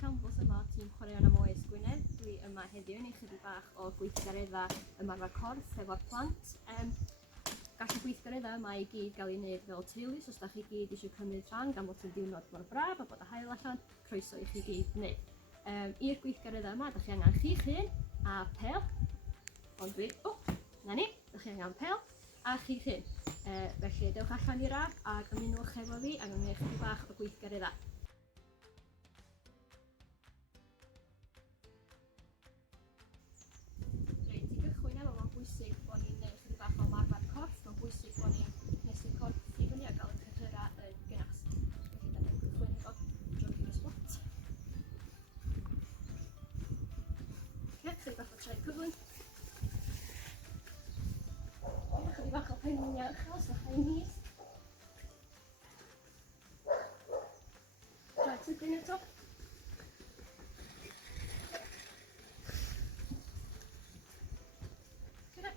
Campos yma, tîm chwaraeon am oes Gwynedd. Dwi yma heddiw yn ei chydig bach o gweithgareddau ymarfer corff efo'r plant. Gall y gweithgareddau yma i gyd gael ei wneud fel teulu, so os da chi gyd eisiau cymryd rhan gan bod yn diwrnod mor braf a bod y haul allan, croeso i chi gyd wneud. I'r gweithgareddau yma, da chi angen chi'ch hun a pel, ond na ni, da chi angen pel a chi'ch hun. Felly dewch allan i'r ardd ac ymunwch efo fi ac yn gwneud chydig bach o gweithgareddau. Reit, i gychwyn efo, mae'n bwysig bod ni'n gwneud chydig bach o ymarfer corff, mae'n bwysig bod ni'n cnesu corff i fyny a gael y cyhyra yn gynas. Felly da ni'n gychwyn efo jogging squat. Chydig bach o troi cyflym. Chydig bach o pengliniau uchel, os ydych chi'n nis. Troi sydyn eto.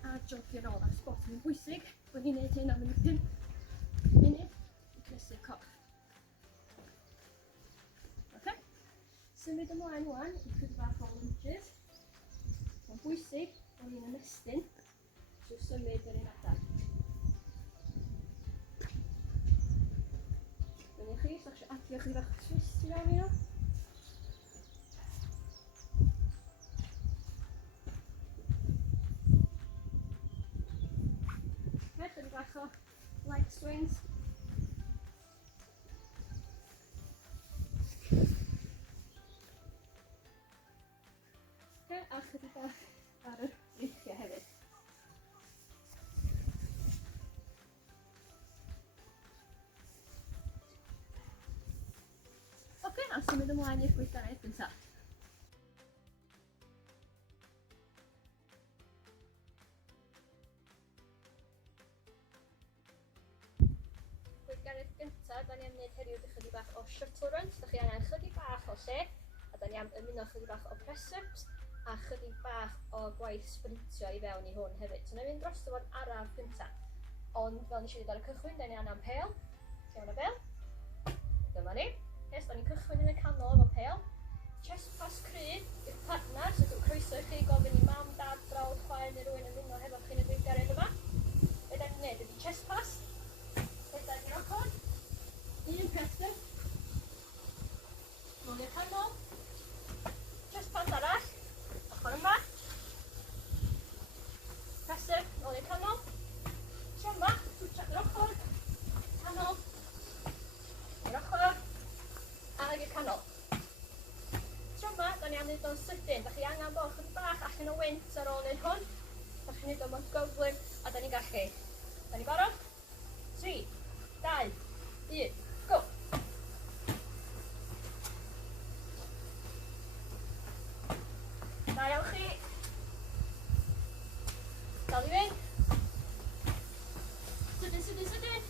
A jogio nôl ar squat. Mae'n bwysig bod ni'n gwneud hyn am 5 munud i cnesu'r corff. Symud ymlaen wan i chydig bach o lunges. Mae'n bwysig bod ni'n ymestyn trwy symud yr unedau. Fyny chi, os ydych chi'n adio chydig bach o twist i fewn i nhw. Chydig bach o leg swings. A chydig bach ar y breichiau hefyd. A symud ymlaen i'r gweithgaredd gyntaf. Gweithgaredd gyntaf, da ni am wneud heddiw chydig bach o shuttle runs. Da chi angen chydig bach o lle, a da ni am ymuno chydig bach o press-ups a chydig bach o gwaith sprintio i fewn i hwn hefyd. So na i fynd dros fo'r araf gyntaf. Ond fel nes i ddweud ar y cychwyn, da ni angen pel. Lle yna pel? Dyma ni. So da ni'n cychwyn yn y canol efo pel. Chest pass cryd i'r partner, so dwi'n croeso i chi gofyn i mam, dad, brawd, chwaer neu rhywun ymuno hefo chi yn y gweithgaredd yma. Be da ni'n gwneud ydy chest pass. Pedair i'r ochr, un press-up, nôl i'r canol, chest pass arall, ochr yma, press-up, nôl i'r canol, tro yma, twtsio'r ochr, canol, i'r ochr, ag i'r canol. Tro yma, da ni am wneud o'n sydyn, da chi angen bod chydig bach allan o wynt ar ôl wneud hwn, da chi'n wneud o'n mor gyflym a da ni'n gallu. Da ni'n barod? 3, 2, 1, go! Da iawn chi. Dal i fynd. Sydyn, sydyn, sydyn.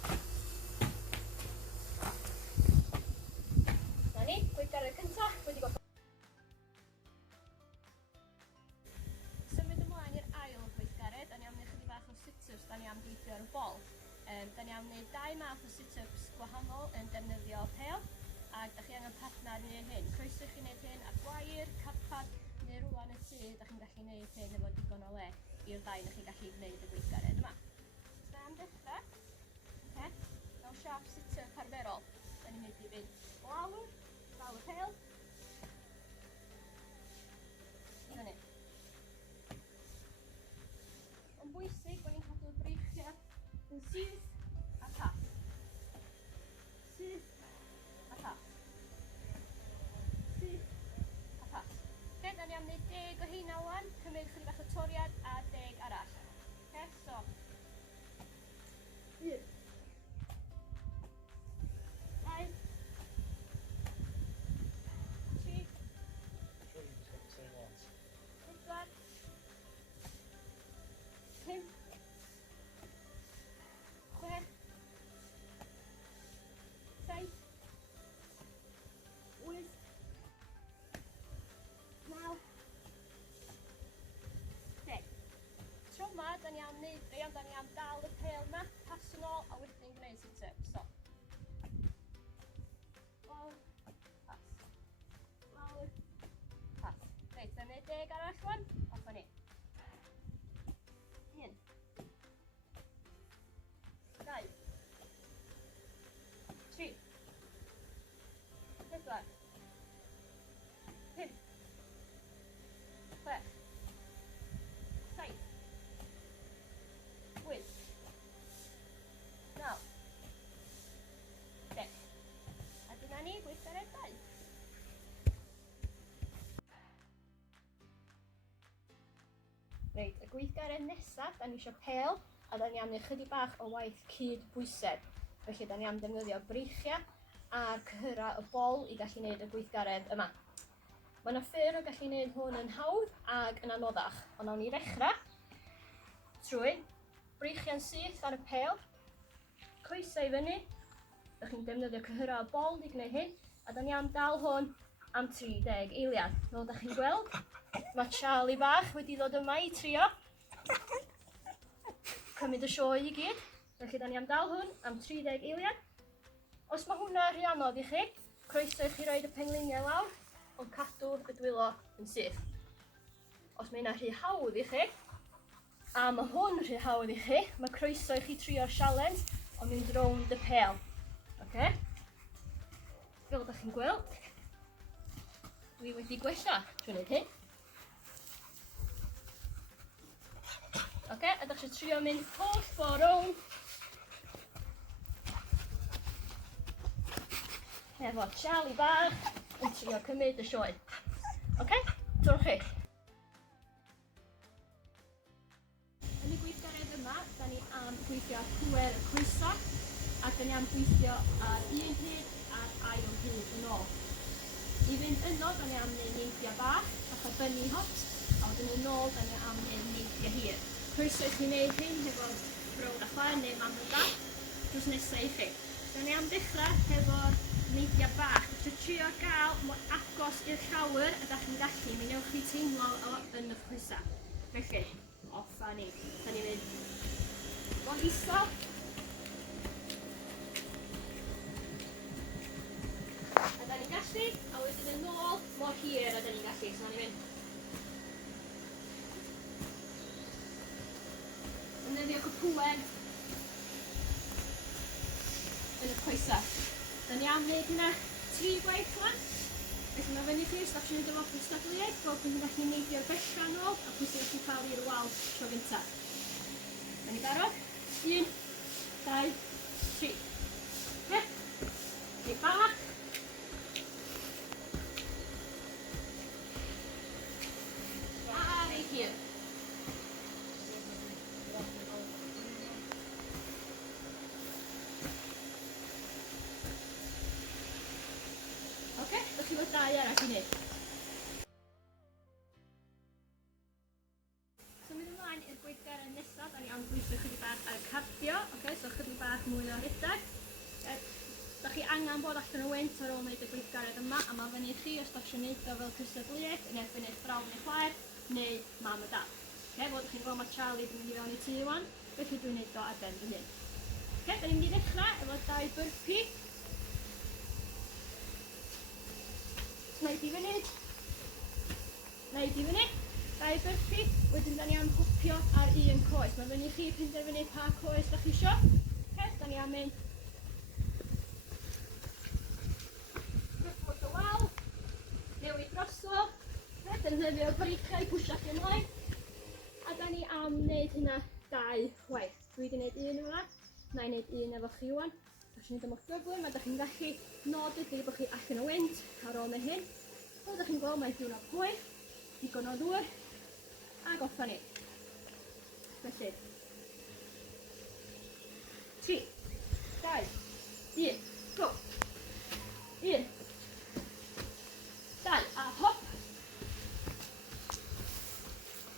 Na ni, gweithgaredd cyntaf wedi gorffen. Symud ymlaen i'r ail gweithgaredd, da ni am wneud chydig bach o sit-ups, da ni am deithio ar y bol. Da ni am wneud 2 math o sit-ups gwahanol yn defnyddio pel, ac da chi angen partner i wneud hyn. Croeso i chi wneud hyn ar gwair, carpad, neu rhywle yn y tŷ, da chi'n gallu wneud hyn efo digon o le i'r ddau na chi gallu gwneud y gweithgared yma. So am dechrau, mewn siap sit-up arferol, da ni'n mynd i fynd lawr, draw y pel, i fyny. Mae'n bwysig bod ni'n cadw'r breichiau yn syth a tap. Syth a tap. Syth a tap. Da ni am wneud 10 o heina wan, cymryd chydig bach o toriad a 10 arall. So 1, 2, 3, 4, 5, 6, 7, 8, 9, 10. Tro yma, da ni am wneud rei, da ni am dal y pel yma, pas yn ôl, a wedyn gwneud sit-up. So, lawr, pas, lawr, gweithgaredd nesaf, da ni eisiau pel, a da ni am wneud chydig bach o waith cydbwysedd. Felly da ni am defnyddio breichiau a cyhyra y bol i gallu wneud y gweithgaredd yma. Mae yna ffyrdd o gallu wneud hwn yn hawdd ac yn anoddach, ond nawn ni ddechrau trwy breichiau'n syth ar y pel, coesau i fyny. Da chi'n defnyddio cyhyra y bol i gwneud hyn, a da ni am dal hwn am 30 eiliad. Fel da chi'n gweld, mae Charlie bach wedi dod yma i trio cymryd y sioe i gyd. Felly da ni am dal hwn am 30 eiliad. Os mae hwnna rhy anodd i chi, croeso i chi roed y pengliniau lawr, ond cadw y dwylo yn syth. Os mae hynna rhy hawdd i chi, a mae hwn rhy hawdd i chi, mae croeso i chi trio'r sialens o mynd rownd y pel. Okay? Fel da chi'n gweld, dwi wedi gwella trwy wneud hyn. Okay? A da chi'n trio mynd holl ffordd rownd efo Charlie bach yn trio cymryd y sioe. Okay? Twrch chi. Yn y gweithgaredd yma, da ni am gweithio pŵer y coesa, a da ni am gweithio ar un hyd a'r ail hyd yn ôl. I fynd yno, da ni am wneud neidiau bach, fatha bunny hops, a wedyn yn ôl, da ni am wneud neidiau hir. Croeso i chi wneud hyn hefo brawd a chwaer neu mam a dad, drws nesaf i chi. Da ni am dechrau hefo'r neidiau bach. Dwi'n trio gael mor agos i'r llawer a da chi'n gallu, mi newch chi teimlo yn y coesa. Felly, off a ni. Da ni'n mynd mor isel. A da ni'n gallu, a wedyn yn ôl mor hir a da ni'n gallu. So da ni'n mynd. Defnyddiwch y pŵer yn y coesa. Da ni am wneud hynna 3 gwaith rwan. Felly mae fyny chi, os da chi'n wneud efo cystadleuaeth, bod chi'n gallu neidio'r bella yn ôl, a pwysig chi'n cael i'r wal tro gyntaf. Da ni barod? 1, 2, 3. Okay? Neu bach. A rei hir. Ydych chi'n fod dau arall i wneud. Symud ymlaen i'r gweithgaredd nesaf, da ni am gweithio chydig bach ar cardio, so chydig bach mwy o rhedeg. Da chi angen bod allan o wynt ar ôl wneud y gweithgaredd yma, a mae fyny chi os da chi'n wneud o fel cystadleuaeth yn erbyn eich brawd neu chwaer, neu mam a dad. Fel chi'n gweld mae Charlie wedi mynd i fewn i tŷ wan, felly dwi'n wneud o ar ben fy hun. Da ni'n mynd i ddechrau efo 2 burpee. Naid i fyny, 2 burpee, wedyn da ni am hopio ar un coes. Mae fyny chi penderfynu pa coes da chi isio. Da ni am mynd wrth y wal, newid droso, defnyddio breichiau i pwysio chi ymlaen, a da ni am wneud hynna 2 waith. Dwi wedi wneud un efo, na i wneud un efo chi wan. Da chi'n wneud ymwch gyflym, a da chi'n gallu nod ydy bod chi allan o wynt ar ôl neu hyn. Fel da chi'n gweld mae diwrnod hwyr, digon o ddŵr, a goffa ni. Felly, 3, 2, 1, go! 1, 2, a hop!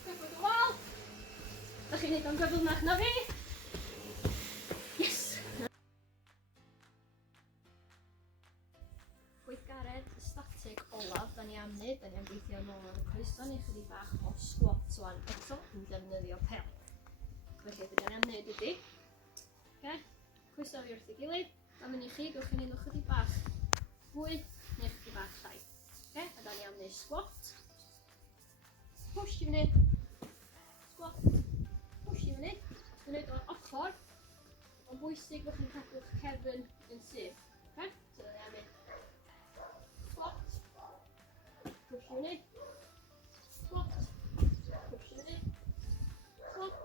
Gyfwrdd y wal. Da chi'n neud o'n gyflymach na fi. Yes! Gweithgaredd statig olaf, da ni am wneud, da ni am gweithio nôl ar y coeso, neu chydig bach o squat wan eto yn defnyddio pel. Felly, beth da ni am wneud ydy, coeso fi wrth ei gilydd, a mynd i chi, gwch chi'n neud o chydig bach fwy, neu chydig bach llai. A da ni am wneud squat, push i fyny, squat, push i fyny, os dwi'n wneud o'r ochr, ond bwysig bod chi'n cadw'ch cefn yn syth. So da ni am mynd squat, push i fyny, squat, push i fyny, squat,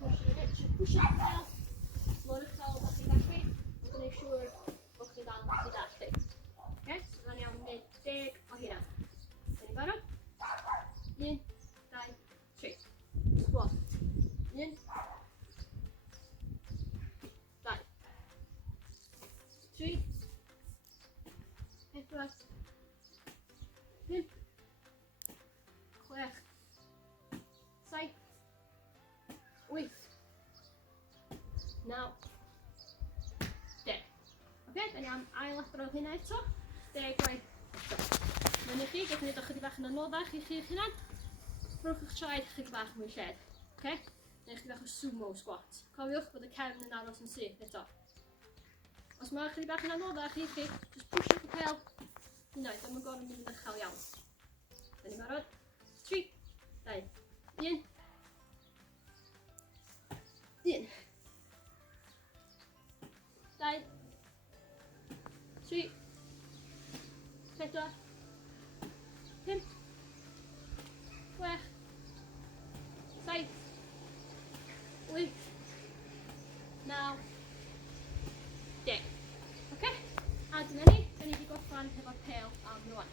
push i fyny, push up fel, mor uchel bod chi'n gallu, ond gwneud siŵr bod chi'n dal bod chi'n dallu. So da ni am wneud 10 o hynna. Da ni'n barod? 1, 2, 3. Squat. 3, 4, 5, 6, 7, 8, 9, 10. Oce, da ni am ailadrodd hynna eto. 10 gwaith eto. Fyny chi, gallwn ni ddod chydig bach yn anoddach i chi eich hunan. Rhowch eich traed chydig bach mwy lled. Oce? Neu chydig bach o sumo squat. Cofiwch bod y cefn yn aros yn syth eto. Os mae chydig bach yn anoddach i chi, just pwysio y pel. Unwaith, ddim yn gorfod mynd yn uchel iawn. Da ni'n barod. 3, 2, 1. 1. 2. 3. 4. 5. 6. 7. 8. 9. 10. Oce? A dyna ni. Da ni wedi gorffan hefo'r pel am rwan.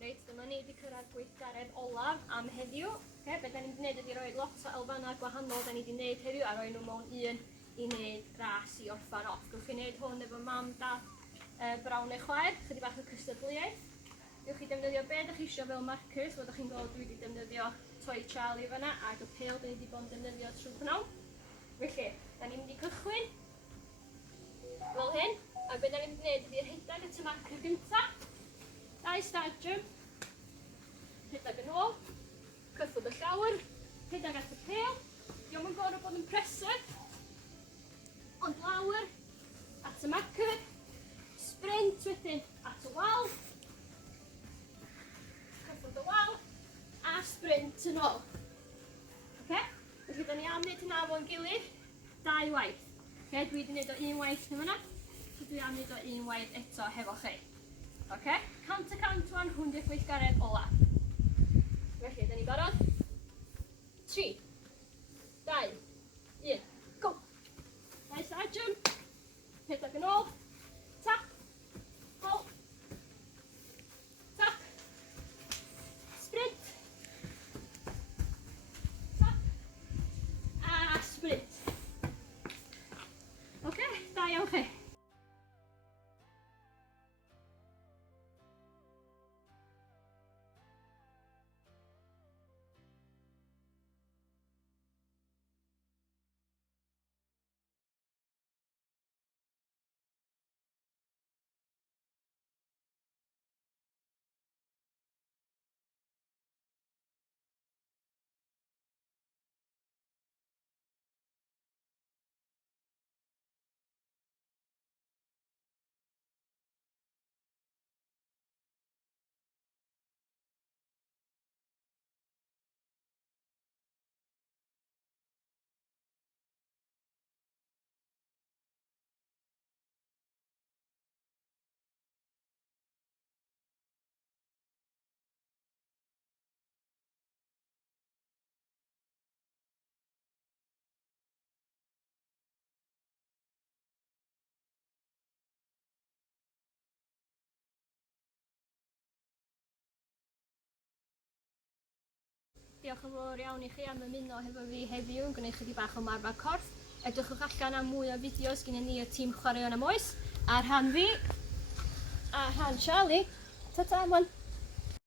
Reit, dyma ni wedi cyrraedd gweithgaredd olaf am heddiw. Be da ni'n gwneud ydy rhoi lot o elfennau gwahanol da ni wedi gwneud heddiw a rhoi nhw mewn un i wneud ras i orffan off. Gwch chi wneud hwn efo mam, dad, brawn neu chwaer, chydig bach o cystadleuaeth. Gewch chi defnyddio be ydych chi eisiau fel markers, fod chi'n gweld dwi wedi defnyddio Toy Charlie fyna ac y pel da ni wedi bod yn defnyddio trwy pnawn. Felly, da ni'n mynd i cychwyn fel hyn, a be da ni'n gwneud ydy'r rhedeg at y marker gyntaf. 2 start jump, rhedeg yn ôl, cyffwrdd y llawer, rhedeg at y pel. Diolch yn gorfod bod yn presed, ond lawer at y marker, sprint wedyn at y wal, cyffwrdd y wal, a sprint yn ôl. Okay? Felly, da ni am wneud hynna fo'n gilydd 2 waith. Okay? Dwi wedi wneud o 1 waith yn hwnna, so dwi am wneud o 1 waith eto hefo chi. Okay? Cant a cant wan, hwn di'r gweithgaredd ola. Felly, da ni barod? 3, 2, 1, go! 2 start jump, rhedeg yn ôl, tap, hold, tap, sprint, tap, a sprint. Oce, da iawn chi. Diolch yn fawr iawn i chi am ymuno hefo fi heddiw yn gwneud chydig bach o marfa corff. Edrychwch allan am mwy o fideos gyda ni y tîm chwaraeon am oes. A rhan fi, a rhan Charlie. Ta-ta, man.